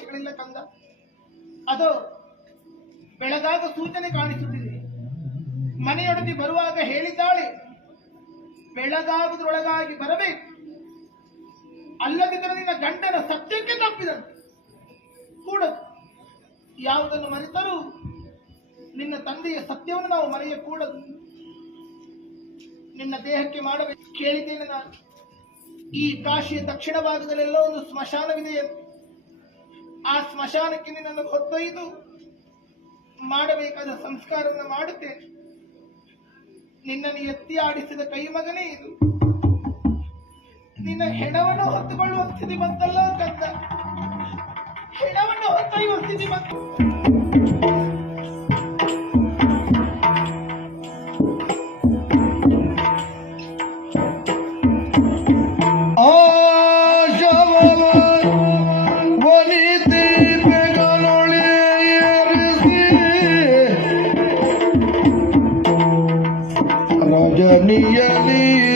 ಕಣ್ಣೀರು ಕಂದ. ಅದು ಬೆಳಗಾದ ಸೂಚನೆ ಕಾಣಿಸುತ್ತಿದೆ. ಮನೆಯೊಡನೆ ಬರುವಾಗ ಹೇಳಿದ್ದಾಳೆ ಬೆಳಗಾಗುವುದರೊಳಗಾಗಿ ಬರಬೇಕು. ಅಲ್ಲದಿದ್ದರೆ ನಿನ್ನ ಗಂಡನ ಸತ್ಯಕ್ಕೆ ತಪ್ಪಿದಂತೆ. ಕೂಡ ಯಾವುದನ್ನು ಮರೆತರೂ ನಿನ್ನ ತಂದೆಯ ಸತ್ಯವನ್ನು ನಾವು ಮರೆಯಕೂಡದು. ನಿನ್ನ ದೇಹಕ್ಕೆ ಮಾಡಬೇಕು. ಕೇಳಿದ್ದೇನೆ ನಾನು. ಈ ಕಾಶಿಯ ದಕ್ಷಿಣ ಭಾಗದಲ್ಲೆಲ್ಲ ಒಂದು ಸ್ಮಶಾನವಿದೆ. ಆ ಸ್ಮಶಾನಕ್ಕೆ ನಿನ್ನನ್ನು ಹೊತ್ತೊಯ್ದು ಮಾಡಬೇಕಾದ ಸಂಸ್ಕಾರವನ್ನು ಮಾಡುತ್ತೇನೆ ನಿನ್ನನ್ನು ಎತ್ತಿ ಆಡಿಸಿದ ಕೈ ಮಗನೇ ಇದು. ನಿನ್ನ ಹೆಣವನ್ನು ಹೊತ್ತುಕೊಳ್ಳುವ ಸ್ಥಿತಿ ಬಂತಲ್ಲ ಕಂದ ಹೆಣವನ್ನು ಹೊತ್ತೊಯ್ಯುವ ಸ್ಥಿತಿ ಬಂತು. રજનીયલી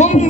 ಮುನಿ